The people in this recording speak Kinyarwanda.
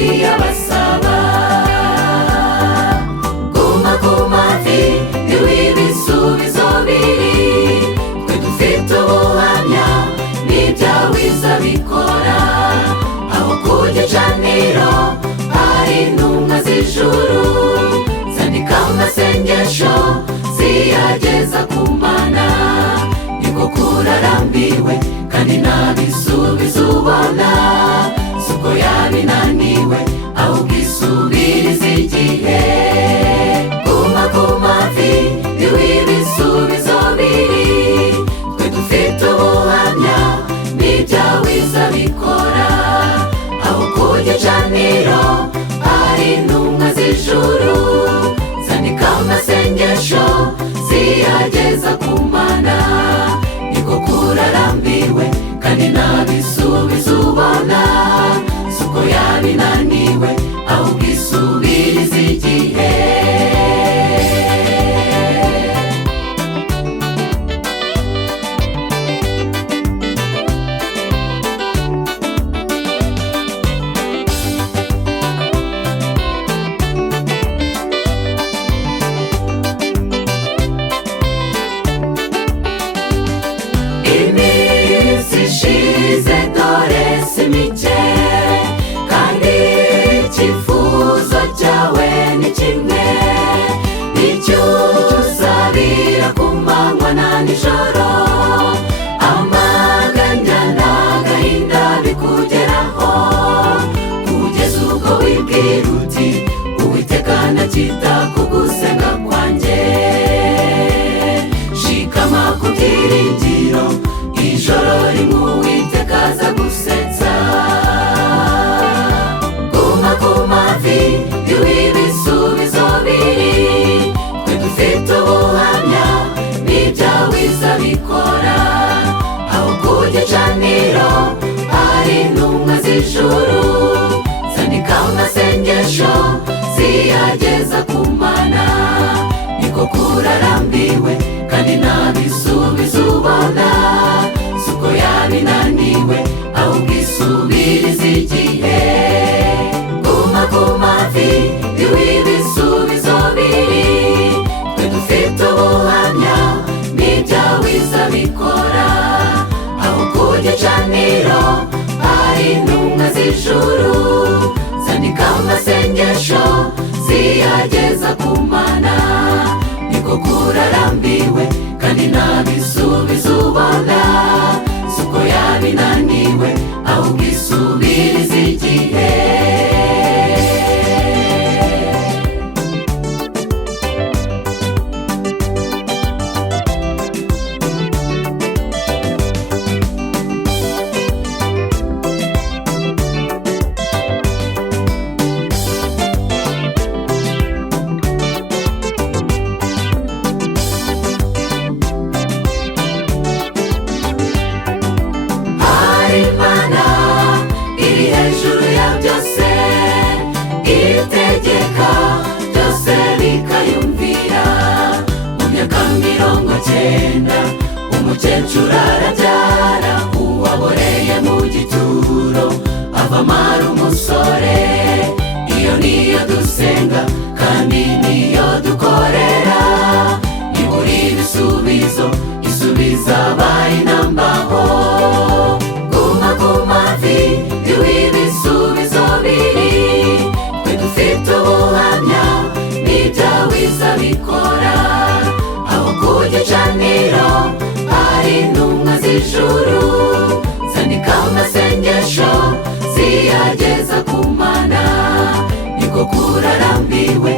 amajwi y'abasaba. Guma ku mavi niwe ibisubizo biri, twe dufite ubuhamya n'ibyawe izabikora. Aho ku gicaniro hari intumwa z'ijuru, zandika amasengesho ziyageza ku Mana. Niko kurarambiwe kandi nta bisubizo ubona, suko yabinaniwe ahubwo isubiriza igihe. Guma ku mavi niwe ibisubizo biri, twe dufite ubuhamya n'ibyawe izabikora. Aho ku gicaniro hari intumwa z'ijuru, zandika amasengesho ziyageza ku Mana. Niko kurarambiwe kandi nta bisubizo ubona, suko yabinaniwe ahubwo isubiriza igihe. Iminsi ishize dore si mike, kandi icyifuzo cyawe ni kimwe, nicyo usabira ku manywa na nijoro. Amaganya n'agahinda bikugeraho, kugeza ubwo wibwira uti Uwiteka ntacyita ku gusenga kwanjye. Shikama ku byiringiro, ijoro rimwe Uwiteka azagusetsa. Guma ku mavi niwe ibisubizo biri, twe dufite ubuhamya n'ibyawe izabikora. Aho ku gicaniro hari intumwa z'ijuru, zandika amasengesho ziyageza ku Mana. Niko kurarambiwe kandi nta bisubizo ubona, suko yabinaniwe ahubwo isubiriza igihe. Guma ku mavi niwe ibisubizo biri, twe dufite ubuhamya n'ibyawe izabikora. Aho ku gicaniro hari intumwa z'ijuru, zandika amasengesho ziyageza ku Mana. Niko kurarambiwe kandi nta bisubizo ubona, suko yabinaniwe ahubwo isubiriza igihe. Imana iri hejuru ya byose, itegeka byose bikayumvira. Mu myaka 90 umukecuru arabyara, uwaboreye mu gituro avamo ari umusore. Iyo niyo dusenga kandi niyo dukorera, nibura ibisubizo isubiza abayinambaho. Guma ku mavi niwe ibisubizo biri, twe dufite ubuhamya n'ibyawe izabikora. Aho ku gicaniro hari intumwa z'ijuru, zandika amasengesho ziyageza ku Mana. Niko kurarambiwe